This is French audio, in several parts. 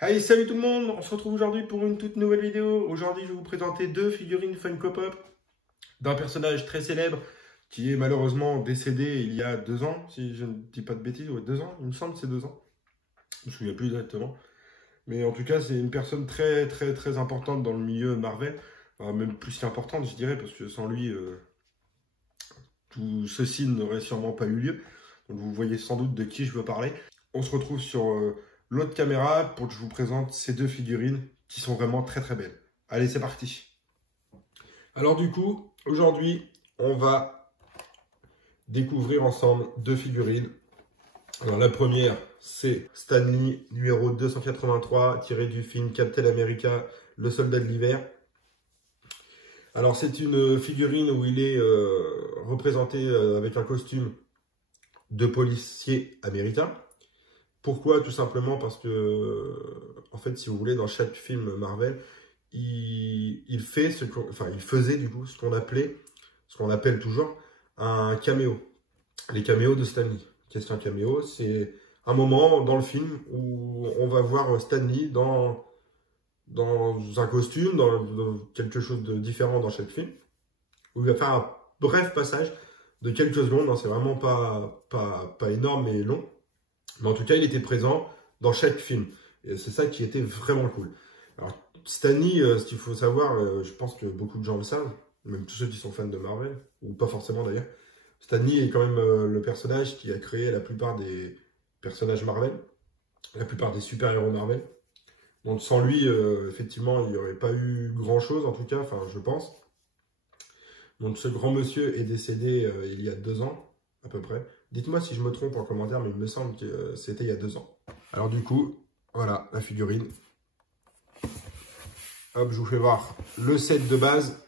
Allez, salut tout le monde, on se retrouve aujourd'hui pour une toute nouvelle vidéo. Aujourd'hui, je vais vous présenter deux figurines Funko Pop d'un personnage très célèbre qui est malheureusement décédé il y a 2 ans, si je ne dis pas de bêtises, ouais, 2 ans, il me semble que c'est 2 ans. Je me souviens plus exactement. Mais en tout cas, c'est une personne très importante dans le milieu Marvel. Enfin, même plus qu'importante, je dirais, parce que sans lui, tout ceci n'aurait sûrement pas eu lieu. Donc vous voyez sans doute de qui je veux parler. On se retrouve sur l'autre caméra pour que je vous présente ces deux figurines qui sont vraiment très belles. Allez, c'est parti. Alors du coup, aujourd'hui, on va découvrir ensemble deux figurines. Alors la première, c'est Stan Lee, numéro 283, tiré du film Captain America, le soldat de l'hiver. Alors c'est une figurine où il est représenté avec un costume de policier américain. Pourquoi? Tout simplement parce que, en fait, si vous voulez, dans chaque film Marvel, il faisait du coup ce qu'on appelle toujours un caméo. Les caméos de Stan Lee. Qu'est-ce qu'un caméo? C'est un moment dans le film où on va voir Stan Lee dans un costume, dans quelque chose de différent dans chaque film, où il va faire un bref passage de quelques secondes. C'est vraiment pas énorme mais long. Mais en tout cas, il était présent dans chaque film. Et c'est ça qui était vraiment cool. Alors, Stan Lee, ce qu'il faut savoir, je pense que beaucoup de gens le savent, même tous ceux qui sont fans de Marvel, ou pas forcément d'ailleurs. Stan Lee est quand même le personnage qui a créé la plupart des personnages Marvel, la plupart des super-héros Marvel. Donc sans lui, effectivement, il n'y aurait pas eu grand-chose, en tout cas, enfin, je pense. Donc ce grand monsieur est décédé il y a 2 ans, à peu près. Dites-moi si je me trompe en commentaire, mais il me semble que c'était il y a 2 ans. Alors du coup, voilà la figurine. Hop, je vous fais voir le set de base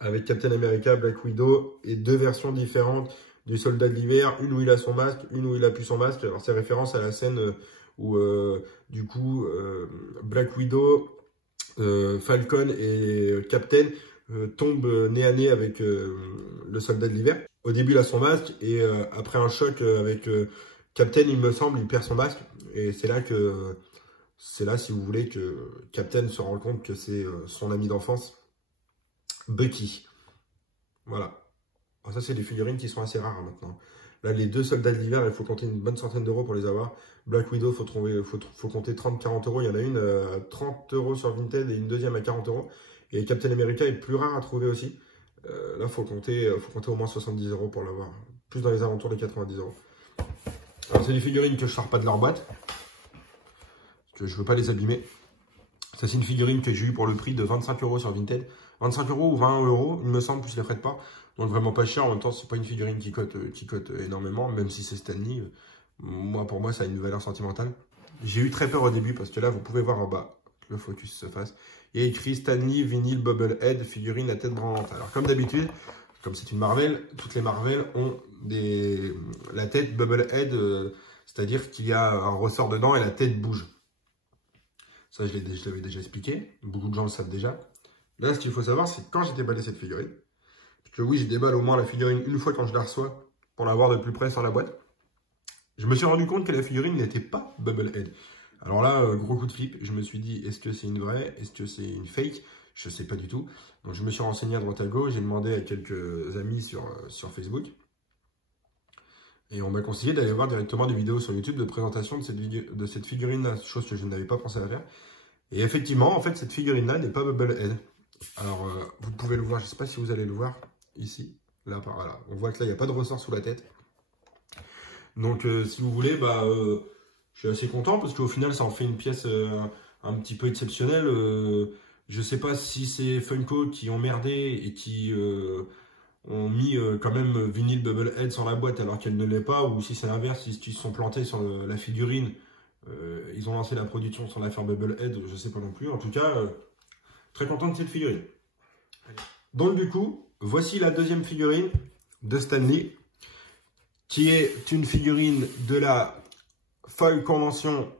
avec Captain America, Black Widow et deux versions différentes du soldat de l'hiver. Une où il a son masque, une où il a plus son masque. Alors c'est référence à la scène où du coup Black Widow, Falcon et Captain tombent nez à nez avec le soldat de l'hiver. Au début, il a son masque et après un choc avec Captain, il me semble, il perd son masque. Et c'est là, si vous voulez, que Captain se rend compte que c'est son ami d'enfance, Bucky. Voilà. Alors ça, c'est des figurines qui sont assez rares maintenant. Là, les deux soldats de l'hiver, il faut compter une bonne centaine d'euros pour les avoir. Black Widow, faut compter 30-40 euros. Il y en a une à 30 euros sur Vinted et une deuxième à 40 euros. Et Captain America est plus rare à trouver aussi. Là, faut compter au moins 70 euros pour l'avoir. Plus dans les alentours des 90 euros. Alors, c'est des figurines que je ne sors pas de leur boîte. Parce que je ne veux pas les abîmer. Ça, c'est une figurine que j'ai eue pour le prix de 25 euros sur Vinted. 25 euros ou 20 euros, il me semble, plus les frais de port. Donc, vraiment pas cher. En même temps, c'est pas une figurine qui cote énormément, même si c'est Stan Lee. Pour moi, ça a une valeur sentimentale. J'ai eu très peur au début parce que là, vous pouvez voir en bas, le focus se fasse. Il y a écrit Stan Lee, vinyle, Bubblehead, figurine à tête branlante. Alors, comme d'habitude, comme c'est une Marvel, toutes les Marvel ont la tête Bubblehead, c'est-à-dire qu'il y a un ressort dedans et la tête bouge. Ça, je l'avais déjà expliqué. Beaucoup de gens le savent déjà. Là, ce qu'il faut savoir, c'est quand j'ai déballé cette figurine. Parce que oui, je déballe au moins la figurine une fois quand je la reçois pour la voir de plus près sur la boîte. Je me suis rendu compte que la figurine n'était pas Bubblehead. Alors là, gros coup de flip, je me suis dit, est-ce que c'est une vraie? Est-ce que c'est une fake? Je ne sais pas du tout. Donc je me suis renseigné à droite à gauche, j'ai demandé à quelques amis sur Facebook. Et on m'a conseillé d'aller voir directement des vidéos sur YouTube de présentation de cette figurine-là, chose que je n'avais pas pensé à faire. Et effectivement, en fait, cette figurine-là n'est pas Bubblehead. Alors, vous pouvez le voir, je ne sais pas si vous allez le voir, ici. Là, voilà. On voit que là, il n'y a pas de ressort sous la tête. Donc, si vous voulez, je suis assez content parce qu'au final, ça en fait une pièce un petit peu exceptionnelle. Je ne sais pas si c'est Funko qui ont merdé et qui ont mis quand même Vinyl Bubblehead sur la boîte alors qu'elle ne l'est pas, ou si c'est l'inverse, si ils se sont plantés sur la figurine, ils ont lancé la production sur l'affaire Bubblehead, je ne sais pas non plus. En tout cas, très content de cette figurine. Donc du coup, voici la deuxième figurine de Stan Lee, qui est une figurine de la Foil Convention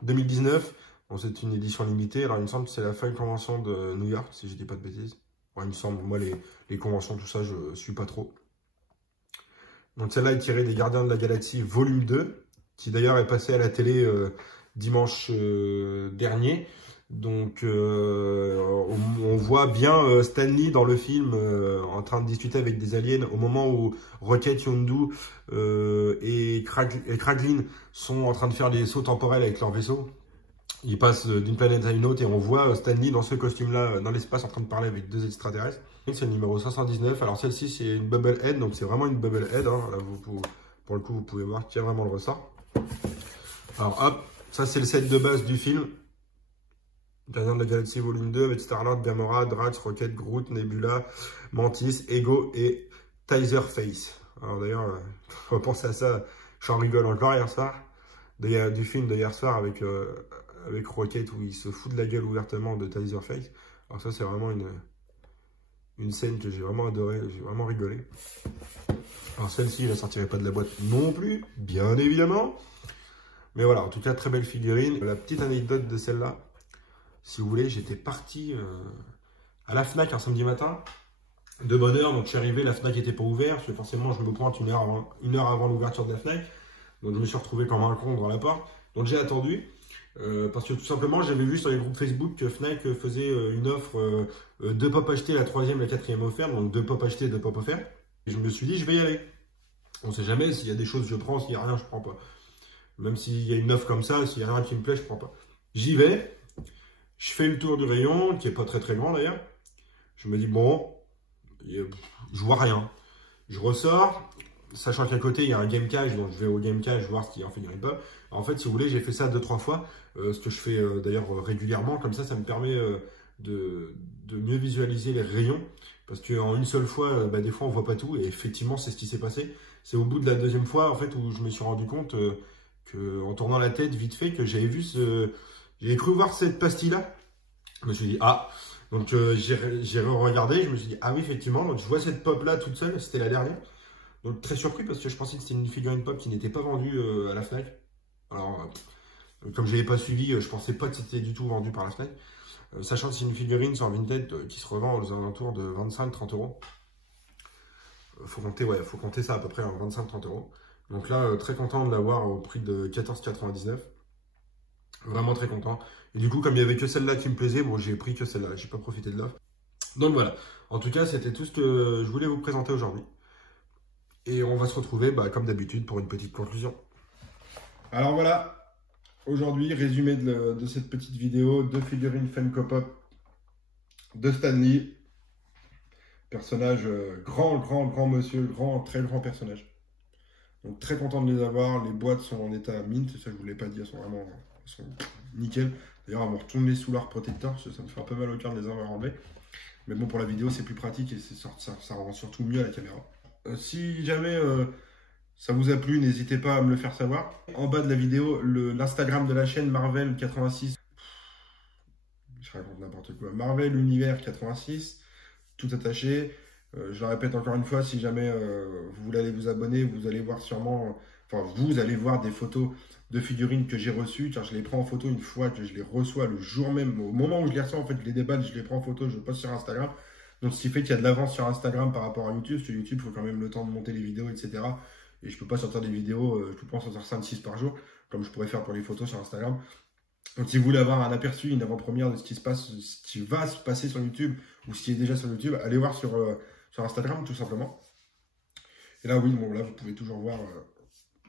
2019. Bon, c'est une édition limitée. Alors, il me semble que c'est la Foil Convention de New York, si je ne dis pas de bêtises. Bon, il me semble, moi, les conventions, tout ça, je ne suis pas trop. Donc, celle-là est tirée des Gardiens de la Galaxie volume 2, qui d'ailleurs est passée à la télé dimanche dernier. Donc on voit bien Stan Lee dans le film en train de discuter avec des aliens au moment où Rocket, Yondu et Kraglin sont en train de faire des sauts temporels avec leur vaisseau. Ils passent d'une planète à une autre et on voit Stan Lee dans ce costume-là dans l'espace en train de parler avec deux extraterrestres. C'est le numéro 79. Alors celle-ci c'est une bubble head, donc c'est vraiment une bubble head. Hein. Là, pour le coup vous pouvez voir qu'il y a vraiment le ressort. Alors hop, ça c'est le set de base du film. Gardien de la Galaxie volume 2 avec Star-Lord, Gamora, Drax, Rocket, Groot, Nebula, Mantis, Ego et Taserface. Alors d'ailleurs, faut penser à ça, j'en rigole encore hier soir, du film de hier soir avec Rocket où il se fout de la gueule ouvertement de Taserface. Alors ça c'est vraiment une scène que j'ai vraiment adoré, j'ai vraiment rigolé. Alors celle-ci, je la sortirai pas de la boîte non plus, bien évidemment. Mais voilà, en tout cas, très belle figurine. La petite anecdote de celle-là, si vous voulez, j'étais parti à la Fnac un samedi matin, de bonne heure. Donc je suis arrivé, la Fnac n'était pas ouverte, parce que forcément je me pointe une heure avant l'ouverture de la Fnac. Donc je me suis retrouvé comme un con devant la porte. Donc j'ai attendu, parce que tout simplement j'avais vu sur les groupes Facebook que Fnac faisait une offre 2 pop achetés, la 3e, la 4e offerte. Donc 2 pop achetés, 2 pop offerts. Et je me suis dit, je vais y aller. On ne sait jamais, s'il y a des choses je prends, s'il n'y a rien je prends pas. Même s'il y a une offre comme ça, s'il n'y a rien qui me plaît, je prends pas. J'y vais. Je fais le tour du rayon, qui est pas très très grand d'ailleurs. Je me dis, bon, je vois rien. Je ressors, sachant qu'à côté, il y a un game cage, donc je vais au game cage voir ce qu'il y a en figurine pop. En fait, si vous voulez, j'ai fait ça 2-3 fois, ce que je fais d'ailleurs régulièrement. Comme ça me permet de mieux visualiser les rayons. Parce qu'en une seule fois, des fois, on voit pas tout. Et effectivement, c'est ce qui s'est passé. C'est au bout de la 2e fois, en fait, où je me suis rendu compte en tournant la tête vite fait, que j'avais vu J'ai cru voir cette pastille-là. Je me suis dit, ah. Donc, j'ai regardé. Je me suis dit, ah oui, effectivement. Donc, je vois cette pop-là toute seule. C'était la dernière. Donc, très surpris parce que je pensais que c'était une figurine pop qui n'était pas vendue à la Fnac. Alors, comme je ne l'avais pas suivi, je ne pensais pas que c'était du tout vendu par la Fnac. Sachant que c'est une figurine sur Vinted qui se revend aux alentours de 25-30 €. Faut compter ça à peu près, 25-30 €. Donc là, très content de l'avoir au prix de 14,99 €. Vraiment très content. Et du coup, comme il n'y avait que celle-là qui me plaisait, bon, j'ai pris que celle-là. J'ai pas profité de l'offre. Donc voilà. En tout cas, c'était tout ce que je voulais vous présenter aujourd'hui. Et on va se retrouver, comme d'habitude, pour une petite conclusion. Alors voilà. Aujourd'hui, résumé de cette petite vidéo. 2 figurines Funko Pop de Stan Lee. Personnage grand monsieur, très grand personnage. Donc très content de les avoir. Les boîtes sont en état mint, ça je ne vous l'ai pas dit, elles sont nickel. D'ailleurs, elles m'ont retourné sous leur protecteur, ça me fait un peu mal au cœur de les avoir enlevées. Mais bon, pour la vidéo, c'est plus pratique et ça rend surtout mieux à la caméra. Si jamais ça vous a plu, n'hésitez pas à me le faire savoir. En bas de la vidéo, l'Instagram de la chaîne Marvel86. Je raconte n'importe quoi. Marvel Univers 86, tout attaché. Je le répète encore une fois, si jamais vous voulez aller vous abonner, vous allez voir sûrement, vous allez voir des photos de figurines que j'ai reçues, car je les prends en photo une fois que je les reçois le jour même. Au moment où je les reçois, en fait, je les déballe, je les prends en photo, je poste sur Instagram. Donc, ce qui fait qu'il y a de l'avance sur Instagram par rapport à YouTube, parce que YouTube, il faut quand même le temps de monter les vidéos, etc. Et je ne peux pas sortir des vidéos, je peux pas en sortir 5-6 par jour, comme je pourrais faire pour les photos sur Instagram. Donc, si vous voulez avoir un aperçu, une avant-première de ce qui va se passer sur YouTube, ou ce qui est déjà sur YouTube, allez voir sur Instagram, tout simplement. Et là, oui, bon, là, vous pouvez toujours voir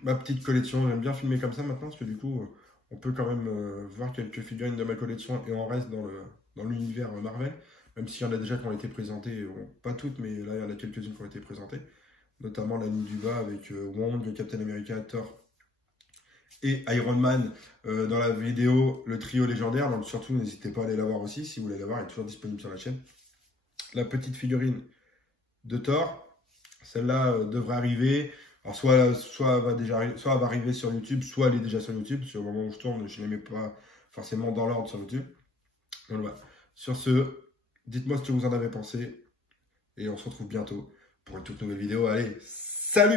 ma petite collection. J'aime bien filmer comme ça maintenant, parce que du coup, on peut quand même voir quelques figurines de ma collection, et on reste dans l'univers Marvel. Même s'il y en a déjà qui ont été présentées, bon, pas toutes, mais là, il y en a quelques-unes qui ont été présentées. Notamment la ligne du bas avec Wong, Captain America, Thor et Iron Man dans la vidéo, le trio légendaire. Donc surtout, n'hésitez pas à aller la voir aussi, si vous voulez la voir, elle est toujours disponible sur la chaîne. La petite figurine de Thor, celle-là devrait arriver. Alors soit elle va arriver sur YouTube, soit elle est déjà sur YouTube. Parce qu'au moment où je tourne, je ne les mets pas forcément dans l'ordre sur YouTube. Donc voilà. Sur ce, dites-moi ce que vous en avez pensé. Et on se retrouve bientôt pour une toute nouvelle vidéo. Allez, salut!